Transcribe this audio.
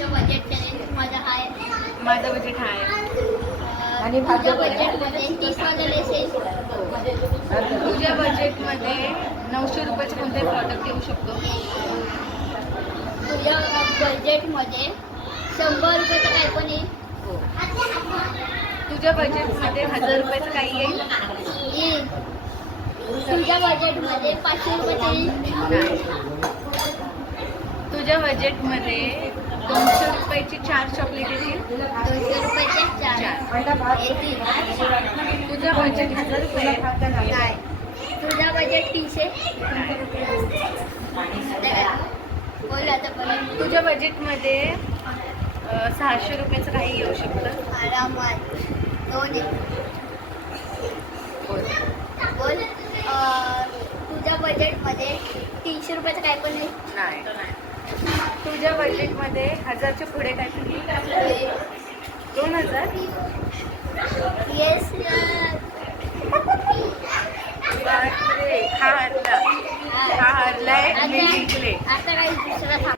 तुमचं budget challenge माझं आहे. माझं बजेट आहे. आणि तुझ्या बजेटमध्ये 30,000 असेल. तुझ्या बजेटमध्ये 900 रुपयाचे कोणते प्रॉडक्ट येऊ शकतो? तुझ्या बजेटमध्ये 100 रुपयाचं काय पण येईल. हो. तुझ्या बजेटमध्ये 1000 रुपयाचं काही येईल? येईल. तुझ्या बजेटमध्ये 500 रुपयाचं येईल. नाही. तुझ्या बजेटमध्ये 200 रुपयाची 4 चॉकलेट येतील? 200 रुपयाचे 4 येतील. तुझं बजेट 1000 रुपये नाही. तुझा बजेट 300. बोल आता परत. तुझ्या बजेटमध्ये 600 रुपयाचं काही येऊ शकतं? आरामात 2 येईल. बोल. बोल. तुझ्या बजेटमध्ये 300 रुपयाचं काय पण येईल. नाही. तुझ्या बजेटमध्ये 1000च्या पुढे काय येईल? 2000? येस. बापरे, हा हरला. हा हरलाय, मी जिंकले. आता काही दुसरा